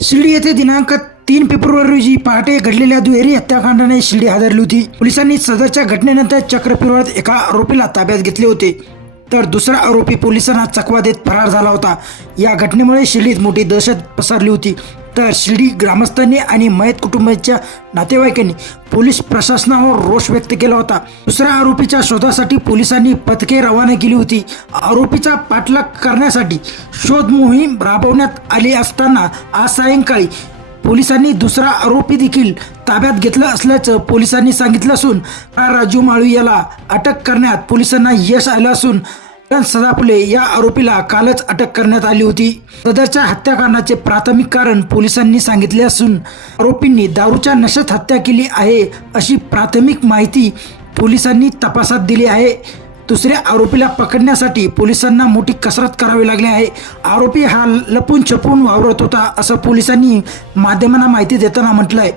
शिर्डी येथे दिनांक 3 फेब्रुवारी रोजी पहाटे घडलेल्या दुहेरी हत्याकांडाने शिर्डी हादरली होती। पोलिसांनी सदरच्या घटनेनंतर चक्रफिरवत एका आरोपीला ताब्यात घेतले होते, तर दुसरा आरोपी पोलिसांना चकवा देत फरार झाला होता। या घटनेमुळे शिर्डीत मोठी दहशत पसरली होती। तर शिर्डी ग्रामस्थांनी आणि मयत कुटुंबाच्या नातेवाईकांनी पोलीस प्रशासनावर रोष व्यक्त केला होता। दुसऱ्या आरोपीच्या शोधासाठी पोलिसांनी पथके रवाना केली होती। आरोपीचा पाठलाग करण्यासाठी शोध मोहीम राबवण्यात आली असताना आज सायंकाळी पोलिसांनी दुसरा आरोपी देखील ताब्यात घेतला असल्याचं पोलिसांनी सांगितलं असून राजू माळू याला अटक करण्यात पोलिसांना यश आलं असून सदाफुले या आरोपीला कालच अटक करण्यात आली होती। सदरच्या हत्याकांडाचे प्राथमिक कारण पोलिसांनी सांगितले असून आरोपींनी दारूच्या नशेत हत्या केली आहे अशी प्राथमिक माहिती पोलिसांनी तपासात दिली आहे। दुसऱ्या आरोपीला पकडण्यासाठी पोलिसांना मोठी कसरत करावी लागली आहे। आरोपी हा लपून छपून वावरत होता असं पोलिसांनी माध्यमांना माहिती देताना म्हटलंय।